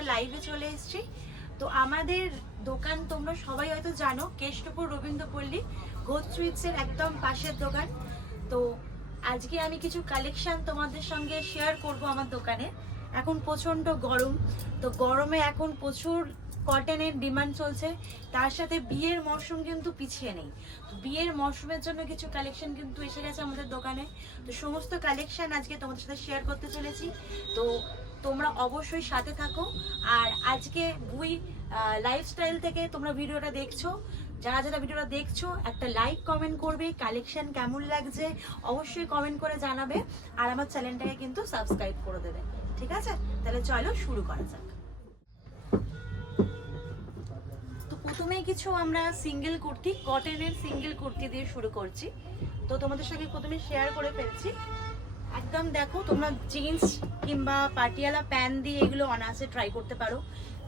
একটা লাইভে চলে এসেছি। তো আমাদের দোকান তোমরা সবাই হয়তো জানো, কেষ্টপুর রবীন্দ্রপল্লী ঘোষ সুইটসের একদম পাশের দোকান। তো আজকে আমি কিছু কালেকশন তোমাদের সঙ্গে শেয়ার করব আমার দোকানে। এখন প্রচন্ড গরম, তো গরমে এখন প্রচুর কটনের ডিমান্ড চলছে, তার সাথে বিয়ের মরশুম কিন্তু পিছিয়ে নেই। তো বিয়ের মরশুমের জন্য কিছু কালেকশন কিন্তু এসে গেছে আমাদের দোকানে। তো সমস্ত কালেকশন আজকে তোমাদের সাথে শেয়ার করতে চলেছি, তো তোমরা অবশ্যই সাথে থাকো। আর আজকে বুই লাইফস্টাইল থেকে তোমরা ভিডিওটা দেখছো, যারা যারা ভিডিওটা দেখছো একটা লাইক কমেন্ট করবে, কালেকশন কেমন লাগছে অবশ্যই কমেন্ট করে জানাবে, আর আমার চ্যানেলটাকে কিন্তু সাবস্ক্রাইব করে দেবে। ঠিক আছে, তাহলে চলো শুরু করা যাক। তো প্রথমেই কিছু আমরা সিঙ্গেল কুর্তি, কটনের সিঙ্গেল কুর্তি দিয়ে শুরু করছি। তো তোমাদের সঙ্গে প্রথমে শেয়ার করে ফেলছি। একদম দেখো, তোমরা জিন্স কিংবা পাটিয়ালা প্যান্ট দিয়ে এগুলো অনায়াসে ট্রাই করতে পারো।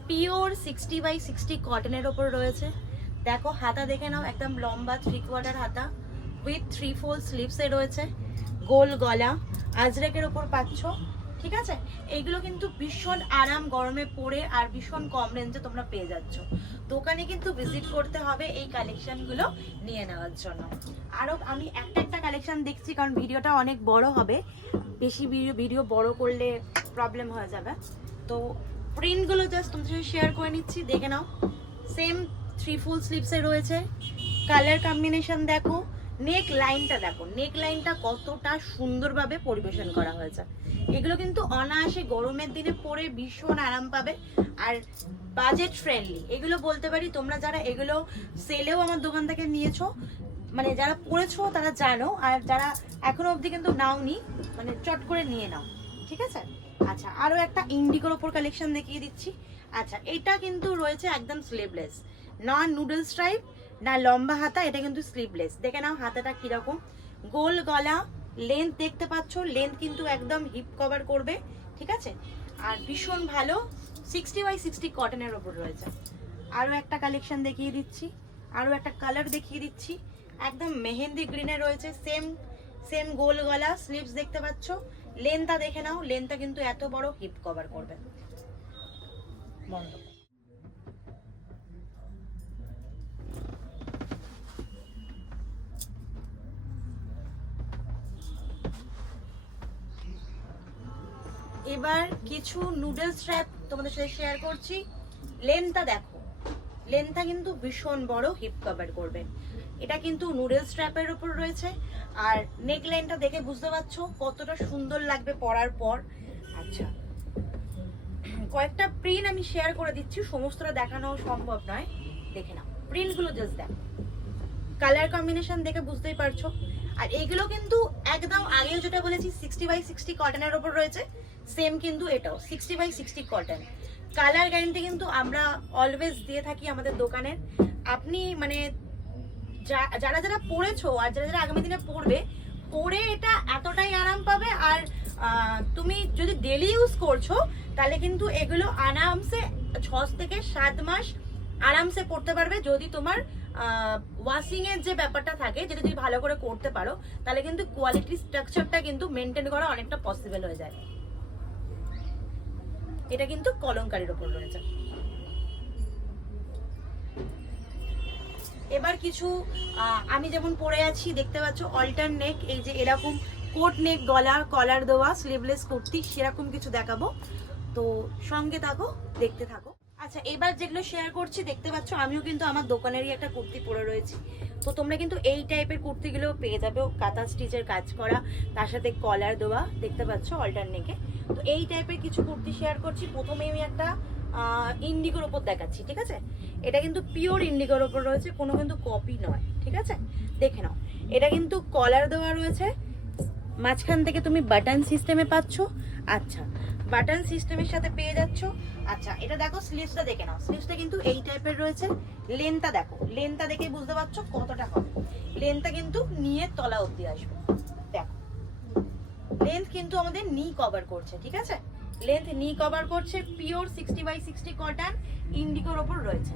পিওর 60x60 কটনের ওপর রয়েছে। দেখো হাতা দেখে নাও, একদম লম্বা 3/4 হাতা উইথ 3/4 স্লিভসে রয়েছে, গোল গলা, আজরাকের ওপর পাচ্ছ। ঠিক আছে, এইগুলো কিন্তু ভীষণ আরাম গরমে পরে, আর ভীষণ কম রেঞ্জে তোমরা পেয়ে যাচ্ছ। দোকানে কিন্তু ভিজিট করতে হবে এই কালেকশনগুলো নিয়ে নেওয়ার জন্য। আরও আমি একটা কালেকশন দেখছি, কারণ ভিডিওটা অনেক বড় হবে, বেশি ভিডিও বড় করলে প্রবলেম হয়ে যাবে। তো প্রিন্টগুলো জাস্ট তোমাদের সাথে শেয়ার করে নিচ্ছি, দেখে নাও। সেম 3/4 স্লিভসে রয়েছে, কালার কম্বিনেশন দেখো, নেক লাইনটা দেখো, নেক লাইনটা কতটা সুন্দরভাবে পরিবেশন করা হয়েছে। এগুলো কিন্তু অনায়াসে গরমের দিনে পরে ভীষণ আরাম পাবে, আর বাজেট ফ্রেন্ডলি। এগুলো বলতে পারি তোমরা যারা এগুলো সেলেও আমার দোকান থেকে নিয়েছো, মানে যারা পড়েছো তারা জানো, আর যারা এখনো অবধি কিন্তু নাওনি, মানে চট করে নিয়ে নাও। ঠিক আছে, আচ্ছা আরও একটা ইন্ডিগোর ওপর কালেকশন দেখিয়ে দিচ্ছি। আচ্ছা, এটা কিন্তু রয়েছে একদম স্লিভলেস, না নুডলস টাইপ না লম্বা হাতা, এটা কিন্তু স্লিভলেস। দেখে নাও হাতাটা কিরকম, গোল গলা, লেন্থ দেখতে পাচ্ছ, লেন্থ কিন্তু একদম হিপ কভার করবে। ঠিক আছে, আর ভীষণ ভালো 60x60 কটনের ওপর রয়েছে। আরও একটা কালেকশন দেখিয়ে দিচ্ছি, আরও একটা কালার দেখিয়ে দিচ্ছি, একদম মেহেন্দি গ্রিনে রয়েছে, সেম গোল গলা, স্লিভস দেখতে পাচ্ছ, লেন্থটা দেখে নাও, লেন্থটা কিন্তু এত বড়, হিপ কভার করবে। বন্ধ। এবার কিছু নুডলস স্ট্র্যাপ তোমাদের সাথে শেয়ার করছি। লেন্থটা দেখো, লেন্থটা কিন্তু ভীষণ বড়, হিপ কভার করবে। এটা কিন্তু নুডলস স্ট্র্যাপের উপর রয়েছে, আর নেক লাইনটা দেখে বুঝতে পারছো কতটা সুন্দর লাগবে পরার পর। আচ্ছা, কয়েকটা প্রিন্ট আমি শেয়ার করে দিচ্ছি, সমস্তটা দেখানো সম্ভব নয়, দেখে নাও প্রিন্টগুলো জাস্ট দেখো, কালার কম্বিনেশন দেখে বুঝতেই পারছো। আর এইগুলো কিন্তু একদম আগে যেটা বলেছি 60x60 কটনের ওপর রয়েছে, সেম কিন্তু এটাও 60x60 কটন। কালার গ্যারেন্টি কিন্তু আমরা অলওয়েজ দিয়ে থাকি আমাদের দোকানের। আপনি মানে যারা যারা পড়েছো আর যারা যারা আগামী দিনে পড়বে, পরে এটা এতটাই আরাম পাবে। আর তুমি যদি ডেলি ইউজ করছো তাহলে কিন্তু এগুলো আরামসে 6 থেকে 7 মাস আরামসে পড়তে পারবে। যদি তোমার ওয়াশিং এর যে ব্যাপারটা থাকে, যেটা যদি ভালো করে করতে পারো, তাহলে কিন্তু কোয়ালিটি স্ট্রাকচারটা কিন্তু মেনটেন করা অনেকটা পসিবল হয়ে যায়। এটা কিন্তু কলমকারীর ওপর রয়েছে। এবার কিছু আমি যেমন পরে আছি দেখতে পাচ্ছ, অল্টার নেক, এই যে এরকম কোট নেক, গলা কলার দেওয়া স্লিভলেস কুর্তি, সেরকম কিছু দেখাবো। তো সঙ্গে থাকো, দেখতে থাকো। আচ্ছা, এবার যেগুলো শেয়ার করছি দেখতে পাচ্ছ, আমিও কিন্তু আমার দোকানেরই একটা কুর্তি পরে রয়েছি। তো তোমরা কিন্তু এই টাইপের কুর্তিগুলো পেয়ে যাবে, কাঁথা স্টিচের কাজ করা, তার সাথে কলার দেওয়া, দেখতে পাচ্ছ অল্টার নেকে। তো এই টাইপের কিছু কুর্তি শেয়ার করছি। প্রথমে আমি একটা ইন্ডিগোর ওপর দেখাচ্ছি। ঠিক আছে, এটা কিন্তু পিওর ইন্ডিগোর ওপর রয়েছে, কোনো কিন্তু কপি নয়। ঠিক আছে, দেখে নাও, এটা কিন্তু কলার দেওয়া রয়েছে, মাঝখান থেকে তুমি বাটন সিস্টেমে পাচ্ছ। আচ্ছা, বাটন সিস্টেমের সাথে পেয়ে যাচ্ছ। আচ্ছা, এটা দেখো স্লিভসটা দেখে নাও, স্লিভসটা কিন্তু এই টাইপের রয়েছে। লেন্থটা দেখো, লেন্থটা দেখে বুঝতে পারছো কতটা হবে। লেন্থটা কিন্তু নিয়ে তলা অবধি আসবে। দেখো লেন্থ কিন্তু আমাদের নি কভার করছে। ঠিক আছে, লেন্থ নি কভার করছে, পিওর 60x60 কটন ইন্ডিগোর ওপর রয়েছে।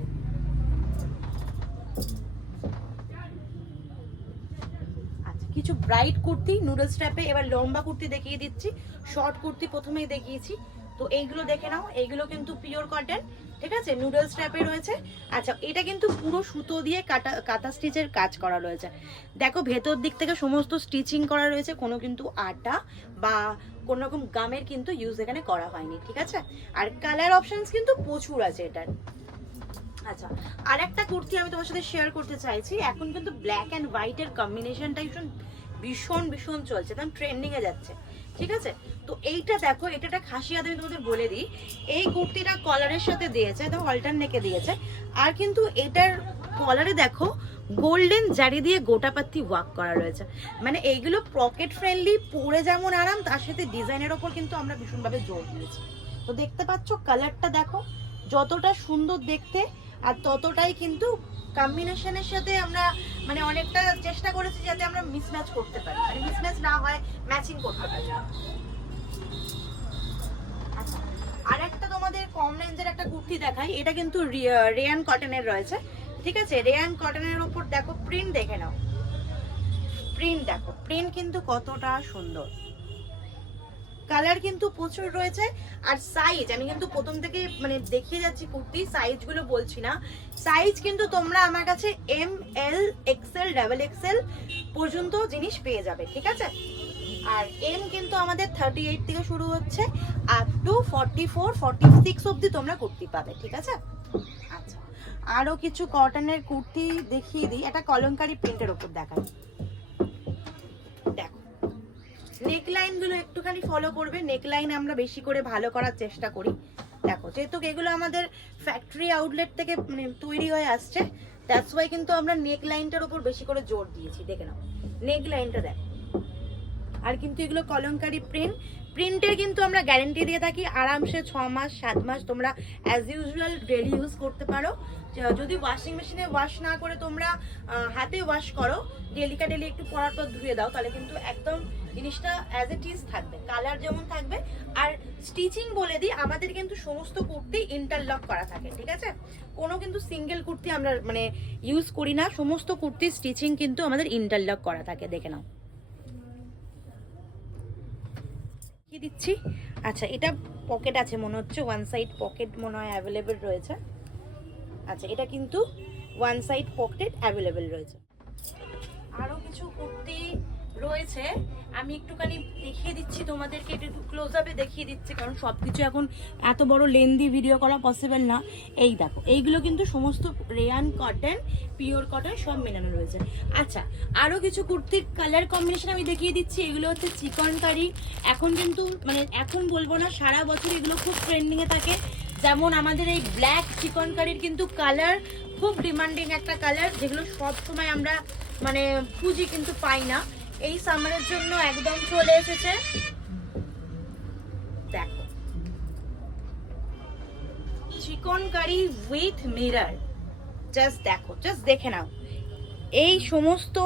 আচ্ছা, কিছু ব্রাইট কুর্তি নুডলস স্ট্র্যাপে। এবার লম্বা কুর্তি দেখিয়ে দিচ্ছি, শর্ট কুর্তি প্রথমেই দেখিয়েছি, তো এইগুলো দেখে নাও, এইগুলো কিন্তু পিওর কটন, ঠিক আছে, নুডলস টাইপের রয়েছে। আচ্ছা, এটা কিন্তু পুরো সুতো দিয়ে কাটা স্টিচের কাজ করা রয়েছে। দেখো ভেতর দিক থেকে সমস্ত স্টিচিং করা রয়েছে, কোনো কিন্তু আটা বা কোন রকম গামের কিন্তু ইউজ এখানে করা হয়নি, ঠিক আছে। আর কালার অপশনস কিন্তু প্রচুর আছে এটার। আচ্ছা, আর একটা কুর্তি আমি তোমার সাথে শেয়ার করতে চাইছি। এখন কিন্তু ব্ল্যাক অ্যান্ড হোয়াইটের কম্বিনেশনটা ভীষণ ভীষণ চলছে, একদম ট্রেন্ডিং এ যাচ্ছে, ঠিক আছে। তো এইটা দেখো, এটা একটা খাসিয়াত আমি তোমাদের বলে দিই। এই কুর্তিটা কলারের সাথে দিয়েছে, একদম অল্টার নেকে দিয়েছে। আর কিন্তু এটার কলারে দেখো গোল্ডেন জারি দিয়ে গোটাপাত্তি ওয়ার্ক করা রয়েছে। মানে এইগুলো পকেট ফ্রেন্ডলি, পরে যেমন আরাম, তার সাথে ডিজাইনের ওপর কিন্তু আমরা ভীষণভাবে জোর দিয়েছি। তো দেখতে পাচ্ছ কালারটা দেখো যতটা সুন্দর দেখতে, আর ততটাই কিন্তু কম্বিনেশনের সাথে আমরা মানে অনেকটা চেষ্টা করেছি যাতে আমরা মিসম্যাচ করতে পারি, মানে মিসম্যাচ না হয়, ম্যাচিং করতে পারি। আচ্ছা, আর একটা তোমাদের কম রেঞ্জের একটা কুর্তি দেখাই। এটা কিন্তু রেয়ান কটনের রয়েছে, ঠিক আছে। রেয়ান কটনের উপর দেখো প্রিন্ট, দেখে নাও প্রিন্ট, দেখো প্রিন্ট কিন্তু কতটা সুন্দর, কালার কিন্তু প্রচুর রয়েছে। আর সাইজ আমি কিন্তু প্রথম থেকে মানে দেখিয়ে যাচ্ছি কুর্তি, সাইজগুলো বলছি না। সাইজ কিন্তু তোমরা আমার কাছে এম, এল, এক্সেল, ডাবল এক্সেল পর্যন্ত জিনিস পেয়ে যাবে, ঠিক আছে। আর এম কিন্তু আমাদের 38 থেকে শুরু হচ্ছে, আপ টু 44, 46 অবধি তোমরা কুর্তি পাবে, ঠিক আছে। আচ্ছা, আরো কিছু কটনের কুর্তি দেখিয়ে দিই। একটা কলমকারী প্রিন্টের উপর দেখাই, দেখো নেকলাইন গুলো একটুখানি ফলো করবে। নেকলাইন আমরা বেশি করে ভালো করার চেষ্টা করি। দেখো যেহেতু এগুলো আমাদের ফ্যাক্টরি আউটলেট থেকে মানে তৈরি হয়ে আসছে, দ্যাটস ওয়াই কিন্তু আমরা নেকলাইনটার উপর বেশি করে জোর দিয়েছি। দেখে নাও নেকলাইনটা দেখো। আর কিন্তু এগুলো কলমকারী প্রিন্টের কিন্তু আমরা গ্যারেন্টি দিয়ে থাকি আরামসে 6 মাস 7 মাস তোমরা অ্যাজ ইউজুয়াল ডেলি ইউজ করতে পারো। যদি ওয়াশিং মেশিনে ওয়াশ না করে তোমরা হাতে ওয়াশ করো, ডেলি একটু পরার পর ধুয়ে দাও, তাহলে কিন্তু একদম জিনিসটা অ্যাজ ইট ইজ থাকবে, কালার যেমন থাকবে। আর স্টিচিং বলে দিই, আমাদের কিন্তু সমস্ত কুর্তি ইন্টারলক করা থাকে, ঠিক আছে। কোনো কিন্তু সিঙ্গেল কুর্তি আমরা মানে ইউজ করি না, সমস্ত কুর্তির স্টিচিং কিন্তু আমাদের ইন্টারলক করা থাকে। দেখে নাও কি দিচ্ছি। আচ্ছা, এটা পকেট আছে মনে হচ্ছে, ওয়ান সাইড পকেট মনে হয় অ্যাভেলেবেল রয়েছে। আচ্ছা, এটা কিন্তু ওয়ান সাইড পকেট অ্যাভেলেবেল রয়েছে। আরো কিছু কুর্তি রয়েছে, আমি একটুখানি দেখিয়ে দিচ্ছি তোমাদেরকে, একটু ক্লোজ আপে দেখিয়ে দিচ্ছি, কারণ সবকিছু এখন এত বড় লেন্দি ভিডিও করা পসিবল না। এই দেখো, এইগুলো কিন্তু সমস্ত রেয়ান কটন, পিওর কটন সব মেলানো রয়েছে। আচ্ছা, আরো কিছু কুর্তির কালার কম্বিনেশন আমি দেখিয়ে দিচ্ছি। এগুলো হচ্ছে চিকন কারি। এখন কিন্তু মানে এখন বলবো না, সারা বছর এগুলো খুব ট্রেন্ডিং এ থাকে। যেমন আমাদের এই ব্ল্যাক চিকন কারির কিন্তু কালার খুব ডিমান্ডিং একটা কালার, যেগুলো সব সময় আমরা মানে খুঁজি কিন্তু পাই না। এই সামারের জন্য একদম চলে এসেছে। দেখো চিকন কারি উইথ মিরর, জাস্ট দেখো, জাস্ট দেখে নাও। এই সমস্ত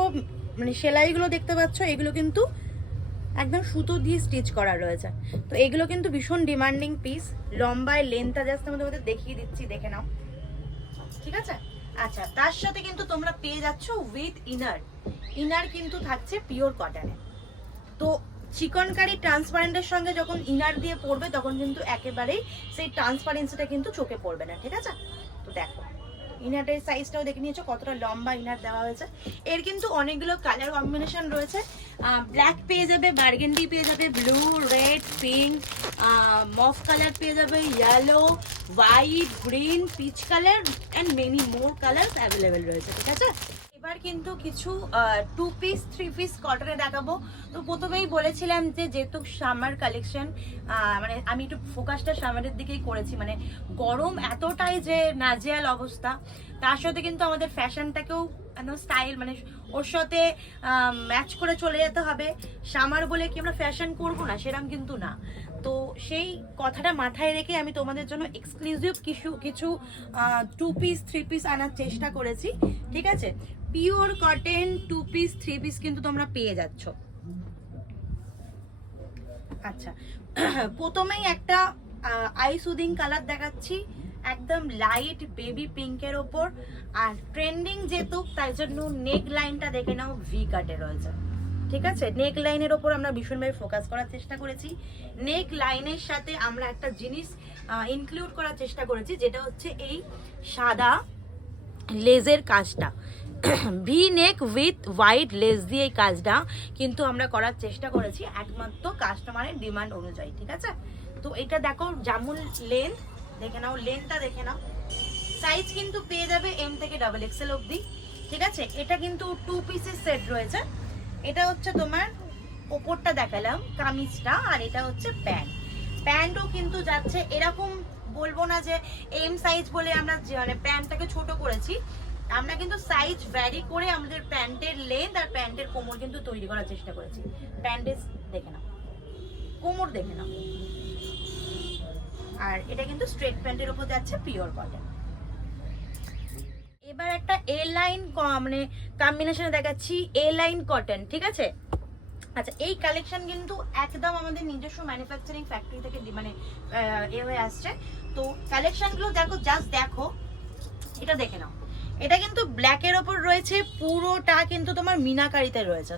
মানে সেলাইগুলো দেখতে পাচ্ছ, এগুলো কিন্তু একদম সুতো দিয়ে স্টিচ করা রয়েছে। তো এগুলো কিন্তু ভীষণ ডিমান্ডিং পিস। লম্বায় লেন্থটা জাস্ট আমি তোমাদের দেখিয়ে দিচ্ছি, দেখে নাও, ঠিক আছে। আচ্ছা, তার সাথে কিন্তু তোমরা পেয়ে যাচ্ছ উইথ ইনার কিন্তু থাকছে পিওর কটনে। তো চিকন কারি ট্রান্সপারেন্টের সঙ্গে যখন ইনার দিয়ে পড়বে, তখন কিন্তু একেবারেই সেই ট্রান্সপারেন্সিটা কিন্তু চোখে পড়বে না, ঠিক আছে। তো দেখো ইনারের সাইজটাও দেখে নিয়েছো কতটা লম্বা ইনার দেওয়া হয়েছে। এর কিন্তু অনেকগুলো কালার কম্বিনেশন রয়েছে। ব্ল্যাক পেয়ে যাবে, বার্গেন্ডি পেয়ে যাবে, ব্লু, রেড, পিঙ্ক, মফ কালার পেয়ে যাবে, yellow, white, green, peach colour and many more colour available রয়েছে, ঠিক আছে। এবার কিন্তু কিছু 2 পিস 3 পিস কটনে দেখাবো। তো প্রথমেই বলেছিলাম যে যেহেতু সামার কালেকশন, মানে আমি একটু ফোকাসটা সামারের দিকেই করেছি। মানে গরম এতটাই যে নাজেহাল অবস্থা, তার সাথে কিন্তু আমাদের ফ্যাশনটাকেও একদম স্টাইল মানে ওর সাথে ম্যাচ করে চলে যেতে হবে। সামার বলে কি আমরা ফ্যাশন করবো না, সেরকম কিন্তু না। তো সেই কথাটা মাথায় রেখে আমি তোমাদের জন্য এক্সক্লুসিভ কিছু 2 পিস 3 পিস আনার চেষ্টা করেছি, ঠিক আছে। পিওর কটন 2 পিস 3 পিস কিন্তু তোমরা পেয়ে যাচ্ছ। আচ্ছা, প্রথমেই একটা আই সুদিং কালার দেখাচ্ছি, একদম লাইট বেবি পিঙ্কের ওপর। আর ট্রেন্ডিং যেহেতু, তাই জন্য নেক লাইনটা দেখে নাও ভি কাটে রয়েছে। ঠিক আছে, নেক লাইনের ওপর আমরা ভীষণভাবে ফোকাস করার চেষ্টা করেছি। নেক লাইনের সাথে আমরা একটা জিনিস ইনক্লুড করার চেষ্টা করেছি, যেটা হচ্ছে এই সাদা লেজের কাজটা। V neck with white less দিয়ে এই কাজটা কিন্তু আমরা করার চেষ্টা করেছি একমাত্র কাস্টমারের ডিমান্ড অনুযায়ী। ঠিক আছে, তো এটা দেখো যেমন লেন্থ দেখে নাও, লেন্থটা দেখে নাও। সাইজ কিন্তু পেয়ে যাবে এম থেকে ডাবল এক্সেল অবধি। ঠিক আছে, এটা কিন্তু 2 পিসের সেট রয়েছে। এটা হচ্ছে তোমার ওপরটা দেখালাম কামিজটা, আর এটা হচ্ছে প্যান্ট। প্যান্টও কিন্তু যাচ্ছে এরকম, বলবো না যে এম সাইজ বলে আমরা মানে প্যান্টটাকে ছোট করেছি। আমরা কিন্তু সাইজ ভ্যারি করে আমাদের প্যান্টের লেন্থ আর প্যান্টের কোমর কিন্তু তৈরি করার চেষ্টা করেছি। প্যান্টের দেখে নাও, কোমর দেখে নাও। আর এটা কিন্তু স্ট্রেট প্যান্টের উপর যাচ্ছে পিওর কটন। এবার একটা এ লাইন মানে কম্বিনেশনে দেখাচ্ছি, এ লাইন কটন। ঠিক আছে, আচ্ছা এই কালেকশন কিন্তু একদম আমাদের নিজস্ব ম্যানুফ্যাকচারিং ফ্যাক্টরি থেকে মানে এ হয়ে আসছে। তো কালেকশনগুলো দেখো, জাস্ট দেখো, এটা দেখে নাও। এটা কিন্তু ব্ল্যাকের ওপর রয়েছে, পুরোটা কিন্তু তোমার মিনাকারিতে রয়েছে,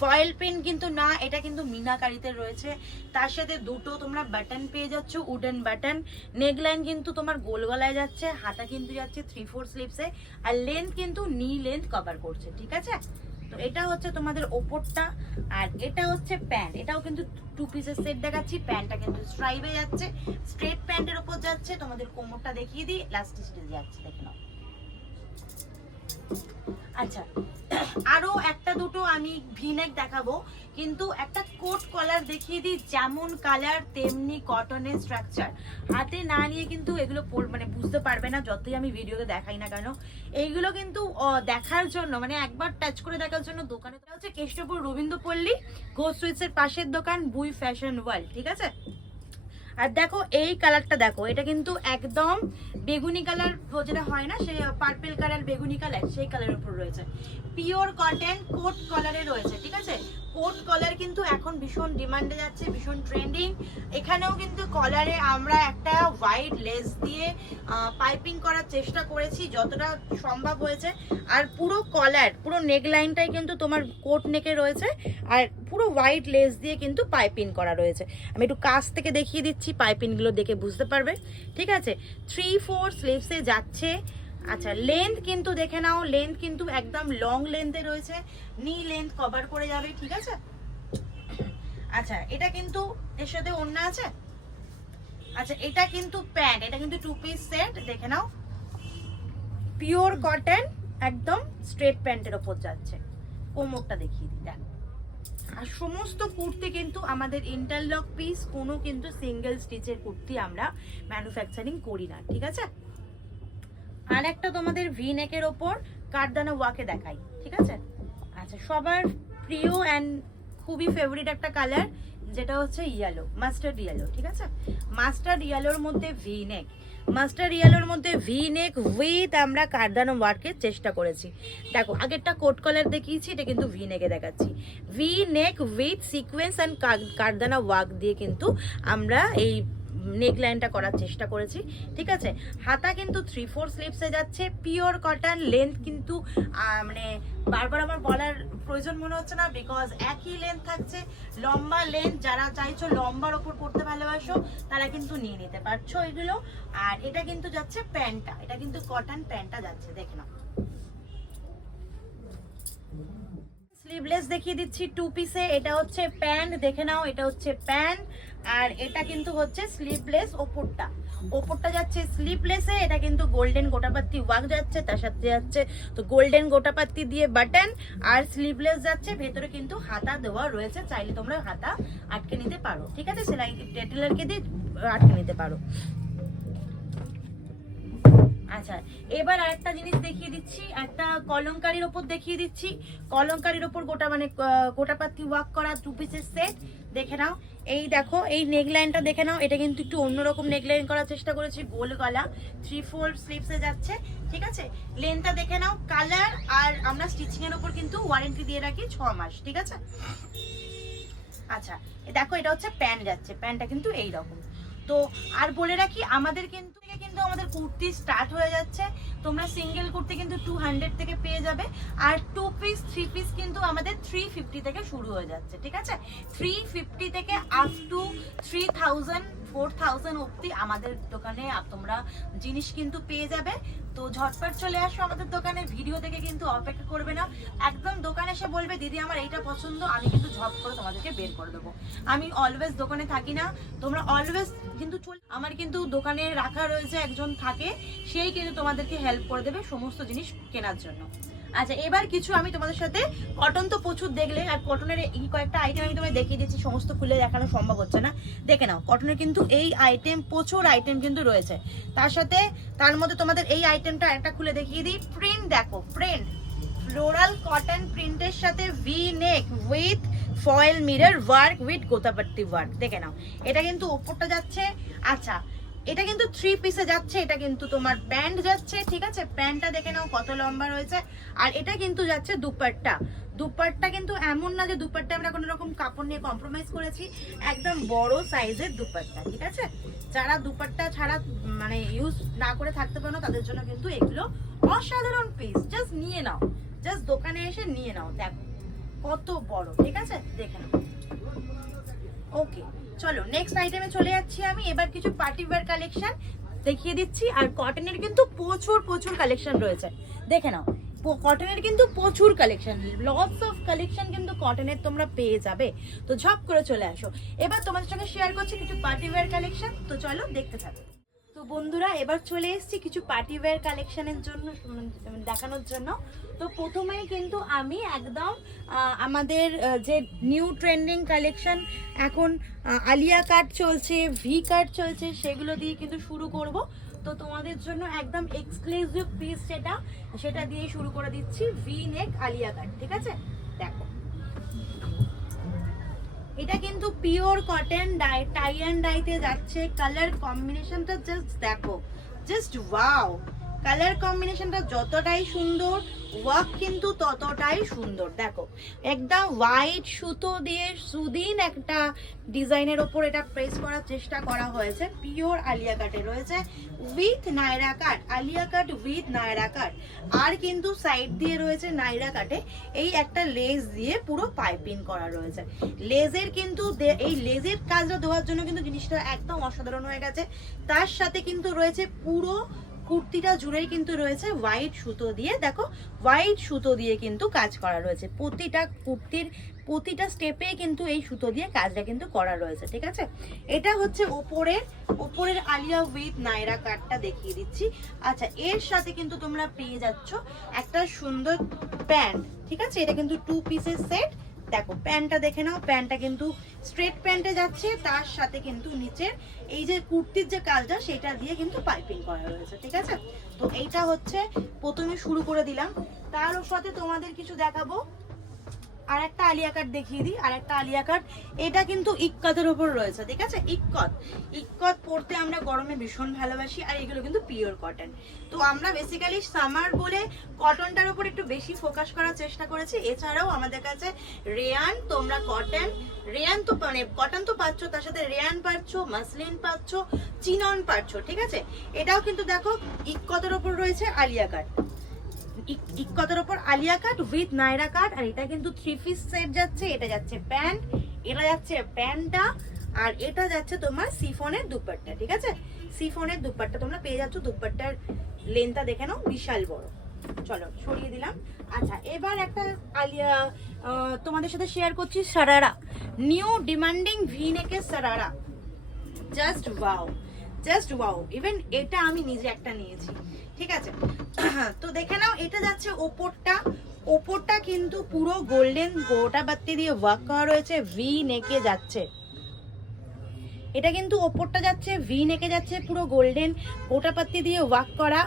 ফয়েল প্রিন্ট কিন্তু না, এটা কিন্তু মিনাকারিতে রয়েছে। তার সাথে দুটো তোমরা বাটন পেয়ে যাচ্ছ, উডেন বাটন। নেকলাইন কিন্তু তোমার গোল গলায় যাচ্ছে, হাতা কিন্তু যাচ্ছে 3/4 স্লিভসে, আর লেন্থ কিন্তু নি লেন্থ কভার করছে। ঠিক আছে, তো এটা হচ্ছে তোমাদের ওপরটা, আর এটা হচ্ছে প্যান্ট। এটাও কিন্তু 2 পিসের সেট দেখাচ্ছি। প্যান্টটা কিন্তু স্ট্রাইপে যাচ্ছে, স্ট্রেট প্যান্টের ওপর যাচ্ছে। তোমাদের কোমরটা দেখিয়ে দিই, লাস্ট স্টিচ যাচ্ছে, দেখে নাও। আচ্ছা আরো একটা দুটো আমি ভিনেক দেখাবো, কিন্তু একটা কোট কলার দেখিয়ে দিই, যেমন কালার তেমনি কটনের স্ট্রাকচার। হাতে না নিয়ে কিন্তু এগুলো মানে বুঝতে পারবে না, যতই আমি ভিডিওতে দেখাই না কেন। এইগুলো কিন্তু দেখার জন্য, মানে একবার টাচ করে দেখার জন্য দোকানে হচ্ছে কেষ্টপুর রবীন্দ্রপল্লী ঘোষ সুইটসের পাশের দোকান বুই ফ্যাশন ওয়ার্ল্ড। ঠিক আছে, আর দেখো এই কালারটা দেখো, এটা কিন্তু একদম বেগুনি কালার, যেটা হয় না সে পার্পল কালার বেগুনি কালার, সেই কালারের উপর রয়েছে। পিওর কটন কোট কলারে রয়েছে। ঠিক আছে, কোট কলার কিন্তু এখন ভীষণ ডিমান্ডে যাচ্ছে, ভীষণ ট্রেন্ডিং। এখানেও কিন্তু কলারে আমরা একটা হোয়াইট লেস দিয়ে পাইপিং করার চেষ্টা করেছি যতটা সম্ভব হয়েছে। আর পুরো কলার, পুরো নেক লাইনটাই কিন্তু তোমার কোট নেকে রয়েছে, আর পুরো হোয়াইট লেস দিয়ে কিন্তু পাইপিং করা রয়েছে। আমি একটু কাছ থেকে দেখিয়ে দিচ্ছি, পাইপিংগুলো দেখে বুঝতে পারবে। ঠিক আছে, 3/4 স্লিভসে যাচ্ছে। আচ্ছা লেন্থ কিন্তু দেখে নাও, লেন্থ কিন্তু একদম লং লেন্থে রয়েছে, নি লেন্থ কভার করে যাবে। ঠিক আছে, আচ্ছা এটা কিন্তু এর সাথে ওড়না আছে। আচ্ছা এটা কিন্তু প্যান্ট, এটা কিন্তু 2 পিস সেট, দেখে নাও। পিওর কটন, একদম স্ট্রেট প্যান্টের ওপর যাচ্ছে। কোমরটা দেখিয়ে দিই, দেখো। আর সমস্ত কুর্তি কিন্তু আমাদের ইন্টারলক পিস, কোনো কিন্তু সিঙ্গেল স্টিচের কুর্তি আমরা ম্যানুফ্যাকচারিং করি না। ঠিক আছে, আর একটা তোমাদের ভি নেকের ওপর কাঠদানা ওয়াকে দেখাই। ঠিক আছে, আচ্ছা সবার প্রিয় অ্যান্ড খুবই ফেভারিট একটা কালার, যেটা হচ্ছে ইয়েলো, মাস্টার্ড ইয়েলো। ঠিক আছে, মাস্টার্ড ইয়েলোর মধ্যে ভি নেক, মাস্টার্ড ইয়েলোর মধ্যে ভি নেক উইথ আমরা কাঠদানা ওয়ার্কের চেষ্টা করেছি। দেখো আগেরটা কোট কলার দেখিয়েছি, এটা কিন্তু ভি নেকে দেখাচ্ছি। V neck with sequence and কাঠদানা ওয়ার্ক দিয়ে কিন্তু আমরা এই নেক লাইনটা করার চেষ্টা করেছি। ঠিক আছে, হাতা কিন্তু 3/4 স্লিভসে যাচ্ছে, পিওর কটন। লেন্থ কিন্তু মানে বারবার আমার বলার প্রয়োজন মনে হচ্ছে না, বিকজ একই লেন্থ থাকছে, লম্বা লেন্থ। যারা চাইছো লম্বার ওপর পড়তে ভালোবাসো তারা কিন্তু নিয়ে নিতে পারছো এগুলো। আর এটা কিন্তু যাচ্ছে প্যান্টটা, এটা কিন্তু কটন প্যান্টটা যাচ্ছে, দেখে নাও। স্লিভলেস দেখিয়ে দিচ্ছি 2 পিসে। এটা হচ্ছে প্যান্ট, দেখে নাও, এটা হচ্ছে প্যান্ট। আর এটা কিন্তু হচ্ছে স্লিভলেস, ওপরটা ওপরটা যাচ্ছে স্লিভলেসে। এটা কিন্তু গোল্ডেন গোটাপাত্তি ওয়ার্ক যাচ্ছে, তার সাথে যাচ্ছে তো গোল্ডেন গোটাপাত্তি দিয়ে বাটন, আর স্লিভলেস যাচ্ছে। ভেতরে কিন্তু হাতা দেওয়া রয়েছে, চাইলে তোমরা হাতা আটকে নিতে পারো। ঠিক আছে, সেলাই টেলারকে দিয়ে আটকে নিতে পারো। আচ্ছা এবার আরেকটা জিনিস দেখিয়ে দিচ্ছি, একটা কলমকারীর ওপর দেখিয়ে দিচ্ছি। কলমকারীর ওপর গোটা মানে গোটাপাত্তি ওয়ার্ক করা 2 পিসের সেট, দেখে নাও। এই দেখো এই নেকলাইনটা দেখে নাও, এটা কিন্তু একটু অন্যরকম নেকলাইন করার চেষ্টা করেছি, গোল গলা, 3/4 স্লিভসে যাচ্ছে। ঠিক আছে, লেন্থটা দেখে নাও, কালার। আর আমরা স্টিচিং এর উপর কিন্তু ওয়ারেন্টি দিয়ে রাখি 6 মাস। ঠিক আছে, আচ্ছা দেখো এটা হচ্ছে প্যান্ট যাচ্ছে, প্যান্টটা কিন্তু এই রকম। তো আর বলে রাখি আমাদের কিন্তু কিন্তু আমাদের কুর্তি স্টার্ট হয়ে যাচ্ছে। তোমরা সিঙ্গেল কুর্তি কিন্তু 200 থেকে পেয়ে যাবে, আর 2 পিস 3 পিস কিন্তু আমাদের 350 থেকে শুরু হয়ে যাচ্ছে, ঠিক আছে? 350 থেকে আপ টু 3000 4000 অবধি আমাদের দোকানে তোমরা জিনিস কিন্তু পেয়ে যাবে। তো ঝটপট চলে আসো আমাদের দোকানে, ভিডিও দেখে কিন্তু অপেক্ষা করবে না, একদম দোকানে এসে বলবে দিদি আমার এইটা পছন্দ, আমি কিন্তু ঝট করে তোমাদেরকে বের করে দেবো। আমি অলওয়েজ দোকানে থাকি না, তোমরা অলওয়েজ কিন্তু আমার কিন্তু দোকানে রাখা রয়েছে, একজন থাকে, সেই কিন্তু তোমাদেরকে হেল্প করে দেবে সমস্ত জিনিস কেনার জন্য। আচ্ছা, এবার কিছু আমি তোমাদের সাথে কটন তো প্রচুর দেখলে, আর কটনের এই কয়েকটা আইটেম আমি তোমায় দেখিয়ে দিচ্ছি, সমস্ত খুলে দেখানো সম্ভব হচ্ছে না, দেখে নাও। কটনের কিন্তু এই আইটেম প্রচুর আইটেম কিন্তু রয়েছে, তার সাথে তার মধ্যে তোমাদের এই আইটেমটা একটা খুলে দেখিয়ে দিই। প্রিন্ট দেখো, প্রিন্ট ফ্লোরাল কটন প্রিন্টের সাথে V neck with foil mirror work with গোতাপট্টি ওয়ার্ক, দেখে নাও। এটা কিন্তু ওপরটা যাচ্ছে, আচ্ছা এটা কিন্তু 3 পিসে যাচ্ছে, এটা কিন্তু তোমার প্যান্ট যাচ্ছে, ঠিক আছে? প্যান্টটা দেখে নাও কত লম্বা রয়েছে, আর এটা কিন্তু যাচ্ছে দুপাট্টা। দুপাট্টা কিন্তু এমন না যে দুপাট্টা আমরা কোনো রকম কাপড় নিয়ে কম্প্রোমাইজ করেছি, একদম বড় সাইজের দুপাট্টা, ঠিক আছে? যারা দুপাট্টা ছাড়া মানে ইউজ না করে থাকতে পারো তাদের জন্য কিন্তু এগুলো অসাধারণ পিস, জাস্ট নিয়ে নাও, জাস্ট দোকানে এসে নিয়ে নাও, দেখো কত বড়, ঠিক আছে? দেখে নাও। ওকে, চলো নেক্সট আইটেমে চলে যাচ্ছি আমি। এবার কিছু পার্টি ওয়্যার কালেকশন দেখিয়ে দিচ্ছি, আর কটনের কিন্তু প্রচুর কালেকশন রয়েছে, দেখে নাও। কটনের কিন্তু প্রচুর কালেকশন, লটস অফ কালেকশন কিন্তু কটনের তোমরা পেয়ে যাবে। তো ঝপ করে চলে আসো। এবার তোমাদের সঙ্গে শেয়ার করছি কিছু পার্টি ওয়্যার কালেকশন, তো চলো দেখতে থাকো। তো বন্ধুরা, এবার চলে এসেছি কিছু পার্টি ওয়্যার কালেকশনের জন্য, দেখানোর জন্য। তো প্রথমেই কিন্তু আমি একদম আমাদের যে নিউ ট্রেন্ডিং কালেকশন এখন আলিয়া কাট চলছে, ভি কাট চলছে, সেগুলো দিয়ে কিন্তু শুরু করব। তো তোমাদের জন্য একদম এক্সক্লুসিভ পিস সেটা দিয়ে শুরু করে দিচ্ছি, ভি নেক আলিয়া কাট, ঠিক আছে? দেখো, এটা কিন্তু পিওর কটন টাই অ্যান্ড ডাইতে যাচ্ছে। কালার কম্বিনেশনটা জাস্ট দেখো, জাস্ট ওয়াও। কালার কম্বিনেশনটা যতটাই সুন্দর, ওয়ার্ক কিন্তু ততটাই সুন্দর। দেখো, একদম হোয়াইট সুতো দিয়ে সুদিন একটা ডিজাইনের ওপর এটা প্রেস করার চেষ্টা করা হয়েছে। পিওর আলিয়া কাটে রয়েছে with Naira cut, Alia cut with Naira cut, আর কিন্তু সাইড দিয়ে রয়েছে নায়রা কাটে এই একটা লেস দিয়ে পুরো পাইপিং করা রয়েছে। লেজের কিন্তু এই লেজের কাজটা দেওয়ার জন্য কিন্তু জিনিসটা একদম অসাধারণ হয়ে গেছে। তার সাথে কিন্তু রয়েছে পুরো কুর্তিটা জুড়েই কিন্তু রয়েছে হোয়াইট সুতো দিয়ে, দেখো হোয়াইট সুতো দিয়ে কিন্তু কাজ করা রয়েছে। প্রতিটা কুর্তির প্রতিটা স্টেপে কিন্তু এই সুতো দিয়ে কাজটা কিন্তু করা রয়েছে, ঠিক আছে? এটা হচ্ছে ওপরের আলিয়া উইথ নায়রা কাটটা দেখিয়ে দিচ্ছি। আচ্ছা, এর সাথে কিন্তু তোমরা পেয়ে যাচ্ছ একটা সুন্দর প্যান্ট, ঠিক আছে? এটা কিন্তু 2 পিসের সেট। দেখো প্যান্টটা দেখে নাও, প্যান্টটা কিন্তু স্ট্রেট প্যান্টে যাচ্ছে, তার সাথে কিন্তু নিচের এই যে কুর্তির যে কাজটা সেটা দিয়ে কিন্তু পাইপিং করা রয়েছে, ঠিক আছে? তো এইটা হচ্ছে প্রথমে শুরু করে দিলাম। তার সাথে তোমাদের কিছু দেখাবো, আর একটা আলিয়া কাট দেখিয়ে দিই। আর একটা আলিয়া কাট, এটা কিন্তু ইক্কতের উপর রয়েছে, ঠিক আছে? ইক্কত পরতে আমরা গরমে ভীষণ ভালোবাসি, আর এগুলো কিন্তু পিওর কটন। তো আমরা বেসিক্যালি সামার বলে কটনটার উপর একটু বেশি ফোকাস করার চেষ্টা করেছি। এছাড়াও আমাদের কাছে রেয়ান, তোমরা রেয়ান তো মানে কটন তো পাচ্ছ, তার সাথে রেয়ান পাচ্ছ, মাসলিন পাচ্ছ, চিনন পাচ্ছ, ঠিক আছে? এটাও কিন্তু দেখো ইক্কতের উপর রয়েছে আলিয়া কাট, ইক্কতের উপর Alia cut with Naira cut, আর এটা কিন্তু 3 পিস সেট যাচ্ছে। এটা যাচ্ছে প্যান্ট, এটা যাচ্ছে প্যান্টটা, আর এটা যাচ্ছে তোমার সিফনের দুপাট্টা, ঠিক আছে? সিফনের দুপাট্টা তোমরা পেয়ে যাচ্ছ। দুপাট্টার লেন্থটা দেখে নাও, বিশাল বড়। চলো সরিয়ে দিলাম। আচ্ছা, এবার একটা আলিয়া তোমাদের সাথে শেয়ার করছি, সারারা, নিউ ডিমান্ডিং ভি নেকের sharara, just wow, just wow. Even এটা আমি নিজে একটা নিয়েছি, ঠিক আছে? তো দেখে নাও, এটা যাচ্ছে ওপরটা কিন্তু পুরো গোল্ডেন গোটা বাত্তি দিয়ে ওয়ার্ক করা রয়েছে, ভি নেকে যাচ্ছে। এটা কিন্তু ওপরটা যাচ্ছে ভি নেকে যাচ্ছে, পুরো গোল্ডেন গোটা পাত্তি দিয়ে ওয়ার্ক করা।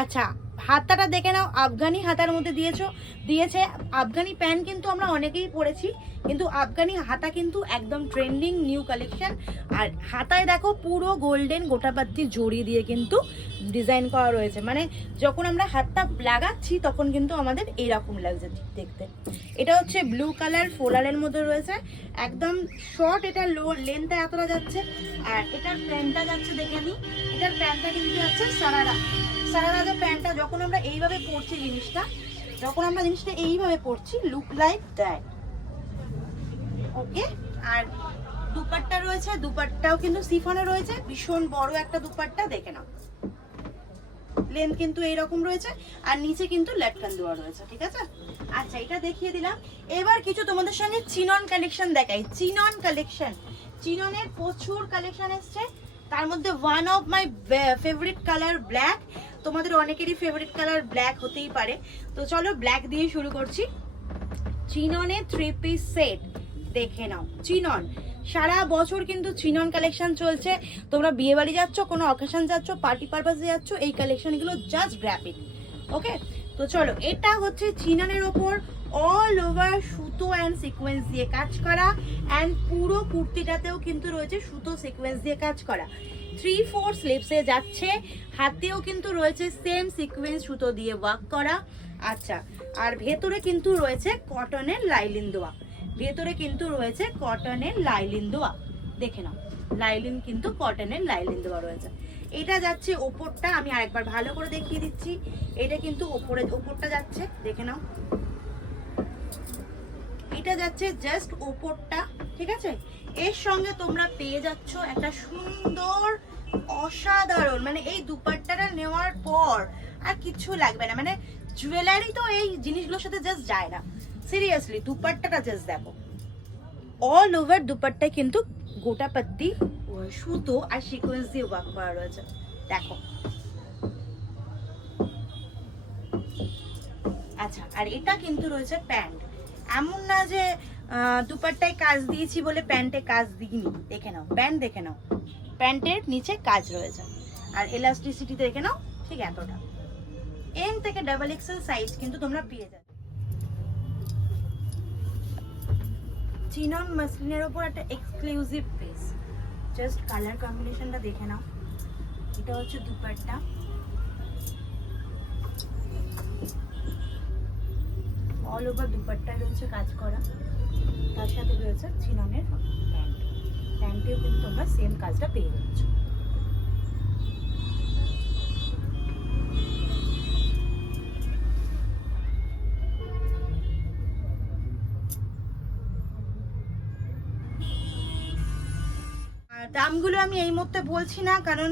আচ্ছা, হাতাটা দেখে নাও, আফগানি হাতার মধ্যে দিয়েছে। আফগানি প্যান্ট কিন্তু আমরা অনেকেই পরেছি, কিন্তু আফগানি হাতা কিন্তু একদম ট্রেন্ডিং নিউ কালেকশন। আর হাতায় দেখো পুরো গোল্ডেন গোটাপাত্তি জড়ি দিয়ে কিন্তু ডিজাইন করা রয়েছে, মানে যখন আমরা হাতটা লাগাচ্ছি তখন কিন্তু আমাদের এইরকম লাগছে দেখতে। এটা হচ্ছে ব্লু কালার ফোলারের মধ্যে রয়েছে, একদম শর্ট, এটা লেন্থটা এতটা যাচ্ছে। আর এটার প্যান্টটা যাচ্ছে, দেখে নিই, এটার প্যান্টটা কিন্তু যাচ্ছে সারারা প্যান্টটা। যখন আমরা এইভাবে পরছি জিনিসটা এইভাবে পরছি, লুক লাইক দ্যাট। ওকে, আর দুপাট্টা রয়েছে, দুপাট্টাও কিন্তু সিফনে রয়েছে, ভীষণ বড় একটা দুপাট্টা, দেখে নাও। লেন্থ কিন্তু এইরকম রয়েছে, আর নিচে কিন্তু লটকন দেওয়া রয়েছে, ঠিক আছে। আচ্ছা, এটা দেখিয়ে দিলাম। এবার কিছু তোমাদের সঙ্গে চিনন কালেকশন দেখাই। চিননের প্রচুর কালেকশন এসছে, তার মধ্যে one of my favourite colour black. তোমাদের অনেকেরই ফেভারিট কালার ব্ল্যাক হতেই পারে, তো চলো ব্ল্যাক দিয়ে শুরু করছি। চিননের 3 পিস সেট দেখে নাও। চিনন সারা বছর কিন্তু চিনন কালেকশন চলছে। তোমরা বিয়ে বাড়ি যাচ্ছ, কোনো অকেশন যাচ্ছ, পার্টি পারপাসে যাচ্ছ, এই কালেকশনগুলো জাস্ট গ্র্যাব ইট। ওকে, তো চলো, এটা হচ্ছে চিননের ওপর অল ওভার সুতো অ্যান্ড সিকোয়েন্স দিয়ে কাজ করা, অ্যান্ড পুরো কুর্তিটাতেও কিন্তু রয়েছে সুতো সিকোয়েন্স দিয়ে কাজ করা। 3/4 স্লিভসে যাচ্ছে, হাতেও কিন্তু রয়েছে সেম সিকোয়েন্স সুতো দিয়ে ওয়ার্ক করা। আচ্ছা, আর ভেতরে কিন্তু রয়েছে কটনের লাইলিন দেওয়া, দেখে নাও। লাইলিন কিন্তু কটনের লাইলিন দেওয়া রয়েছে। এটা যাচ্ছে ওপরটা, আমি আরেকবার ভালো করে দেখিয়ে দিচ্ছি। এটা কিন্তু ওপরটা যাচ্ছে, দেখে নাও। এটা যাচ্ছে জাস্ট ওপরটা, ঠিক আছে। এর সঙ্গে তোমরা পেয়ে যাচ্ছ একটা সুন্দর অসাধারণ, মানে এই দুপাট্টাটা নেওয়ার পর আর কিছু লাগবে না, মানে জুয়েলারি তো এই জিনিসগুলোর সাথে জাস্ট যায় না, সিরিয়াসলি। দুপাট্টাটা জাস্ট দেখো, অল ওভার দুপাট্টায় কিন্তু গোটাপাত্তি সুতো আর সিকোয়েন্স দিয়ে ওয়ার্ক করা রয়েছে, দেখো। আচ্ছা, আর এটা কিন্তু রয়েছে প্যান্ট, এমন না যে দুপাট্টায় কাজ দিয়েছি বলে প্যান্টে কাজ দিইনি, দেখে নাও। প্যান্ট দেখে নাও, প্যান্টের নিচে কাজ রয়েছে, আর এলাস্টিসিটি দেখে নাও, ঠিক এতটা। এম থেকে ডাবল এক্সেল সাইজ কিন্তু তোমরা পেয়ে যাবে। চিনন মাসলিনের উপর একটা এক্সক্লুসিভ পিস, জাস্ট কালার কম্বিনেশনটা দেখে নাও। এটা হচ্ছে দুপাট্টা, অল ওভার দুপাট্টায় রয়েছে কাজ করা, তার সাথে রয়েছে চিননের প্যান্টেও কিন্তু তোমরা সেম কাজটা পেয়ে যাচ্ছ। দামগুলো আমি এই মুহূর্তে বলছি না, কারণ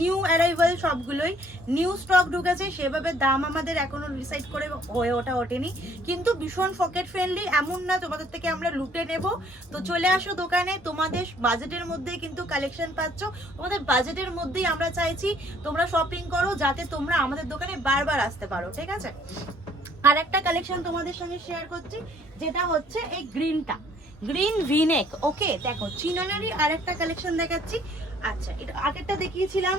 নিউ অ্যারাইভাল সবগুলোই, নিউ স্টক ঢুকেছে, সেভাবে দাম আমাদের এখনো ডিসাইড করে হয়ে ওঠেনি, কিন্তু ভীষণ পকেট ফ্রেন্ডলি, এমন না তোমাদের থেকে আমরা লুটে নেব। তো চলে আসো দোকানে, তোমাদের বাজেটের মধ্যেই কিন্তু কালেকশন পাচ্ছ, তোমাদের বাজেটের মধ্যেই আমরা চাইছি তোমরা শপিং করো, যাতে তোমরা আমাদের দোকানে বারবার আসতে পারো, ঠিক আছে। আর একটা কালেকশন তোমাদের সঙ্গে শেয়ার করছি, যেটা হচ্ছে এই গ্রিন ভিনেক। ওকে, দেখো চিননেরই আরেকটা কালেকশন দেখাচ্ছি। আচ্ছা, এটা আগেরটা দেখিয়েছিলাম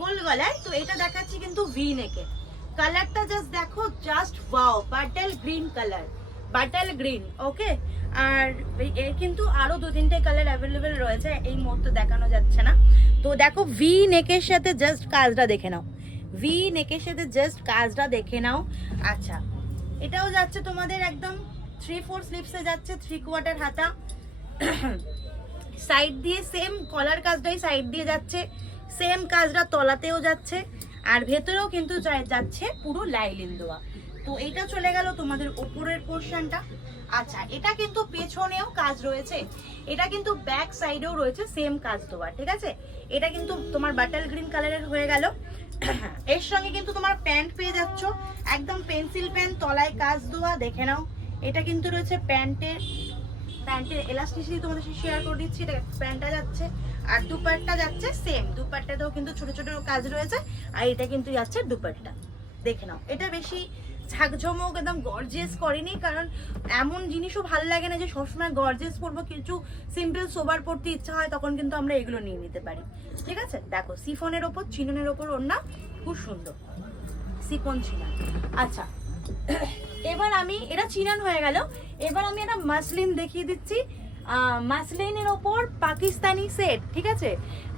গোল গলায়, তো এটা দেখাচ্ছি কিন্তু ভিনেকে। কালারটা জাস্ট দেখো, just wow, bottle green colour, bottle green. Okay, আর এর কিন্তু আরো 2-3টে কালার অ্যাভেলেবেল রয়েছে, এই মুহূর্তে দেখানো যাচ্ছে না। তো দেখো, ভি নেকের সাথে জাস্ট কাজটা দেখে নাও, আচ্ছা, এটাও যাচ্ছে তোমাদের একদম 3/4 স্লিভসে যাচ্ছে, 3/4 হাতা, সাইড দিয়ে সেম কলার কাজটাই সাইড দিয়ে যাচ্ছে, সেম কাজটা তলাতেও যাচ্ছে, আর ভেতরেও কিন্তু যাচ্ছে পুরো লাইলিন দেওয়া। তো এটা চলে গেল তোমাদের উপরের পোর্শনটা। আচ্ছা, এটা কিন্তু পেছনেও কাজ রয়েছে, এটা কিন্তু ব্যাক সাইডেও রয়েছে সেম কাজ দেওয়া, ঠিক আছে। এটা কিন্তু তোমার বাটাল গ্রিন কালারের হয়ে গেল। এর সঙ্গে কিন্তু তোমার প্যান্ট পেয়ে যাচ্ছ, একদম পেন্সিল প্যান্ট, তলায় কাজ দেওয়া, দেখে নাও। এটা কিন্তু রয়েছে প্যান্টের এলাস্টিসিটি তোমাদের সাথে শেয়ার করে দিচ্ছি। এটা প্যান্টটা যাচ্ছে, আর দুপাট্টা যাচ্ছে সেম, দুপাট্টাতেও কিন্তু ছোট ছোট কাজ রয়েছে, আর এটা কিন্তু যাচ্ছে দুপাট্টা, দেখে নাও। এটা বেশি ঝাঁকঝমক একদম গর্জিয়াস করেনি, কারণ এমন জিনিসও ভালো লাগে না যে সবসময় গর্জিয়াস পরবো, কিছু সিম্পল সোবার পরতে ইচ্ছা হয়, তখন কিন্তু আমরা এগুলো নিয়ে নিতে পারি, ঠিক আছে। দেখো, সিফনের ওপর চিননের ওপর ওড়না, খুব সুন্দর। সিকোন চিনান। আচ্ছা এবার আমি এটা চিনান হয়ে গেল, এবার আমি একটা মাসলিন দেখিয়ে দিচ্ছি। মাসলিনের ওপর পাকিস্তানি সেট, ঠিক আছে?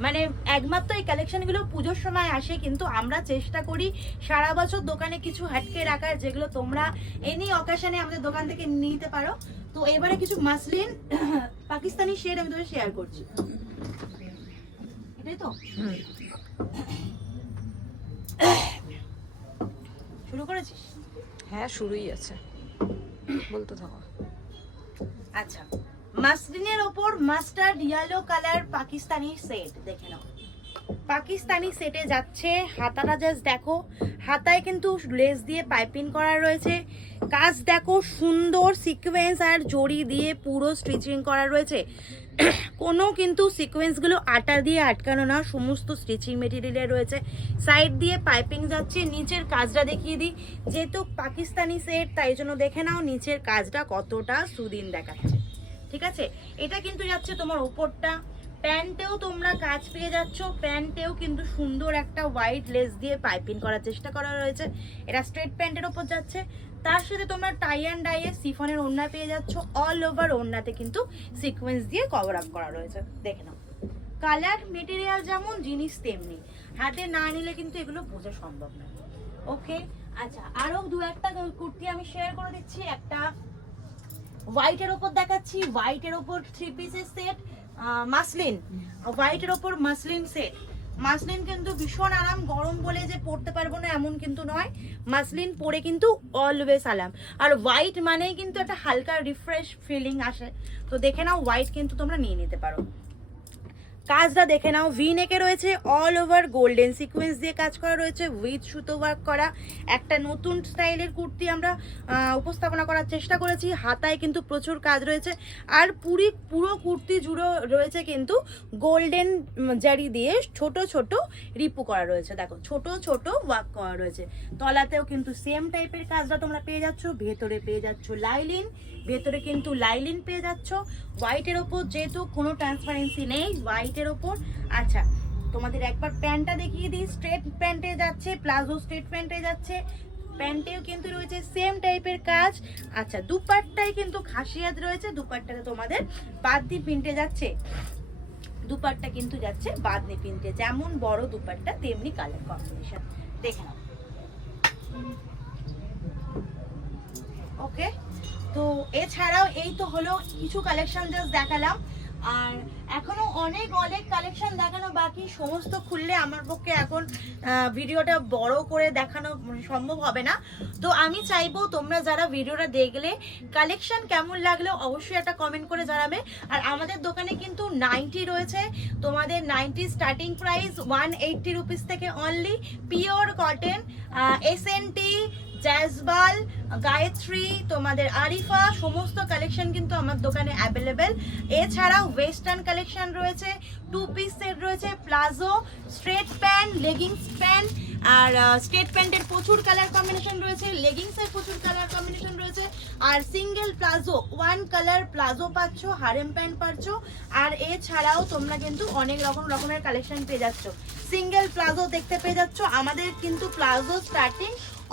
মানে একমাত্র এই কালেকশনগুলো পুজোর সময় আসে, কিন্তু আমরা চেষ্টা করি সারা বছর দোকানে কিছু হাটকে রাখার, যেগুলো তোমরা এনি অকেশনে আমাদের দোকান থেকে নিতে পারো। তো এবারে কিছু মাসলিন পাকিস্তানি শেড আমি তোমাদের শেয়ার করছি, এটাই তো। শুরু করেছিস? হ্যাঁ শুরুই আছে, বলতে থাকো। আচ্ছা, মাসলিনের ওপর mustard yellow colour Pakistani set দেখে নাও। পাকিস্তানি সেটে যাচ্ছে, হাতাটা জাস্ট দেখো, হাতায় কিন্তু লেস দিয়ে পাইপিং করা রয়েছে, কাজ দেখো সুন্দর সিকোয়েন্স আর জড়ি দিয়ে পুরো স্টিচিং করা রয়েছে। কোনো কিন্তু সিকোয়েন্সগুলো আটা দিয়ে আটকানো না, সমস্ত স্টিচিং মেটেরিয়ালে রয়েছে। সাইড দিয়ে পাইপিং যাচ্ছে, নিচের কাজটা দেখিয়ে দিই, যেহেতু পাকিস্তানি সেট তাই জন্য দেখে নাও নিচের কাজটা কতটা সুদিন দেখাচ্ছে, ঠিক আছে? এটা কিন্তু যাচ্ছে তোমার উপরটা, প্যান্টেও তোমরা কাজ পেয়ে যাচ্ছ, প্যান্টেও কিন্তু সুন্দর একটা হোয়াইট লেস দিয়ে পাইপিং করার চেষ্টা করা রয়েছে। এটা স্ট্রেট প্যান্টের ওপর যাচ্ছে, তার সাথে তোমরা টাই অ্যান্ড ডাইয়ে সিফনের ওড়না পেয়ে যাচ্ছ, অল ওভার ওড়নাতে কিন্তু সিকোয়েন্স দিয়ে কভার আপ করা রয়েছে। দেখে নাও, কালার মেটেরিয়াল যেমন জিনিস তেমনি, হাতে না নিলে কিন্তু এগুলো বোঝা সম্ভব না। ওকে, আচ্ছা আরো দু একটা কুর্তি আমি শেয়ার করে দিচ্ছি। একটা হোয়াইটের ওপর দেখাচ্ছি, হোয়াইটের ওপর থ্রি পিসের সেট, মাসলিন, হোয়াইটের ওপর মাসলিন সেট। মাসলিন কিন্তু ভীষণ আরাম, গরম বলে যে পরতে পারবো না এমন কিন্তু নয়, মাসলিন পরে কিন্তু অলওয়েজ আরাম। আর হোয়াইট মানেই কিন্তু একটা হালকা রিফ্রেশ ফিলিং আসে। তো দেখে নাও, হোয়াইট কিন্তু তোমরা নিয়ে নিতে পারো। কাজটা দেখে নাও, ভি নেকে রয়েছে, অল ওভার গোল্ডেন সিকোয়েন্স দিয়ে কাজ করা রয়েছে, উইথ সুতো ওয়ার্ক করা একটা নতুন স্টাইলের কুর্তি আমরা উপস্থাপনা করার চেষ্টা করেছি। হাতায় কিন্তু প্রচুর কাজ রয়েছে, আর পুরো কুর্তি জুড়ে রয়েছে কিন্তু গোল্ডেন জারি দিয়ে ছোট ছোট রিপু করা রয়েছে। দেখো ছোট ছোট ওয়ার্ক করা রয়েছে, তলাতেও কিন্তু সেম টাইপের কাজটা তোমরা পেয়ে যাচ্ছ। ভেতরে পেয়ে যাচ্ছ লাইলিন, ভেতরে কিন্তু লাইলিন পেয়ে যাচ্ছ। হোয়াইটের ওপর যেহেতু কোনো ট্রান্সপারেন্সি নেই, হোয়াইটের ওপর। আচ্ছা তোমাদের একবার প্যান্টটা দেখিয়ে দিই, স্ট্রেট প্যান্টে যাচ্ছে, প্লাজো স্ট্রেট প্যান্টে যাচ্ছে, প্যান্টেও কিন্তু রয়েছে সেম টাইপের কাজ। আচ্ছা দুপাট্টায় কিন্তু খাসিয়াত রয়েছে, দুপাট্টাতে তোমাদের বাদনি প্রিন্টে যাচ্ছে, দুপাট্টা কিন্তু যাচ্ছে বাদনি প্রিন্টে, যেমন বড় দুপাট্টা তেমনি কালার কম্বিনেশন। দেখে নাও। ওকে, তো এছাড়াও এই তো হলো কিছু কালেকশন জাস্ট দেখালাম, আর এখনো অনেক কালেকশন দেখানো বাকি। সমস্ত খুললে আমার পক্ষে এখন ভিডিওটা বড় করে দেখানো সম্ভব হবে না। তো আমি চাইবো তোমরা যারা ভিডিওটা দেখলে কালেকশন কেমন লাগলো অবশ্যই একটা কমেন্ট করে জানাবে। আর আমাদের দোকানে কিন্তু 90 রয়েছে, তোমাদের 90 স্টার্টিং প্রাইস 180 রুপিস থেকে অনলি। পিওর কটন, এসএনটি, জ্যাজবাল, গায়ত্রী, তোমাদের আরিফা, সমস্ত কালেকশন কিন্তু আমার দোকানে অ্যাভেলেবেল। এছাড়াও ওয়েস্টার্ন কালেকশন রয়েছে, টু পিস সেট রয়েছে, palazzo, straight pant, leggings pant. আর স্ট্রেট প্যান্টের প্রচুর কালার কম্বিনেশন রয়েছে, লেগিংসের প্রচুর কালার কম্বিনেশন রয়েছে, আর single palazzo, one colour palazzo পাচ্ছ, হারেম প্যান্ট পাচ্ছ। আর এছাড়াও তোমরা কিন্তু অনেক রকমের কালেকশন পেয়ে যাচ্ছ, সিঙ্গেল প্লাজো দেখতে পেয়ে যাচ্ছ। আমাদের কিন্তু প্লাজো স্টার্টিং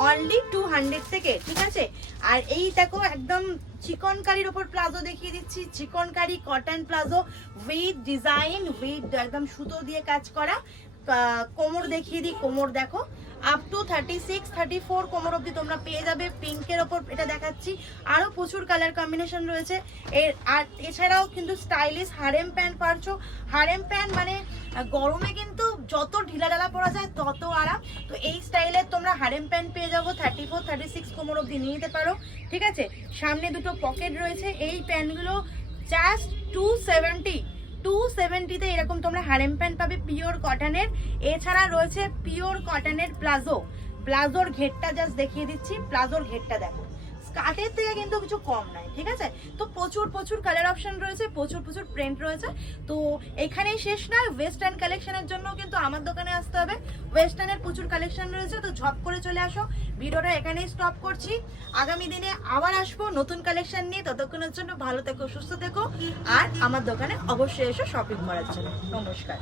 অনলি 200 থেকে, ঠিক আছে? আর এই দেখো একদম চিকনকারির ওপর প্লাজো দেখিয়ে দিচ্ছি, chikankari cotton palazzo with design, with একদম সুতো দিয়ে কাজ করা। কোমর দেখিয়ে দিই, কোমর দেখো আপ টু 36, 34 কোমর অবধি তোমরা পেয়ে যাবে। পিঙ্কের ওপর এটা দেখাচ্ছি, আরও প্রচুর কালার কম্বিনেশন রয়েছে। আর এছাড়াও কিন্তু স্টাইলিশ হারেম প্যান্ট পাচ্ছো। হারেম প্যান্ট মানে গরমে কিন্তু যত ঢিলাঢালা পরা যায় তত আরাম। তো এই স্টাইলের তোমরা হারেম প্যান্ট পেয়ে যাবো 34, 36 কোমর অবধি নিয়ে নিতে পারো, ঠিক আছে? সামনে দুটো পকেট রয়েছে। এই প্যান্টগুলো জাস্ট 270-তে এরকম তোমরা হারেম প্যান্ট পাবে পিওর কটনের। এছাড়া রয়েছে পিওর কটনের প্লাজোর ঘেরটা জাস্ট দেখিয়ে দিচ্ছি, প্লাজোর ঘেরটা দেখো, স্কার্টের থেকে কিন্তু কিছু কম নয়, ঠিক আছে? তো প্রচুর কালার অপশন রয়েছে, প্রচুর প্রিন্ট রয়েছে। তো এখানেই শেষ নয়, ওয়েস্টার্ন কালেকশনের জন্য কিন্তু আমার দোকানে আসতে হবে। ওয়েস্টার্নের প্রচুর কালেকশন রয়েছে, তো ঝপ করে চলে আসো। ভিডিওটা এখানেই স্টপ করছি, আগামী দিনে আবার আসবো নতুন কালেকশন নিয়ে। ততক্ষণের জন্য ভালো থেকো, সুস্থ থেকো, আর আমার দোকানে অবশ্যই এসো শপিং করার জন্য। নমস্কার।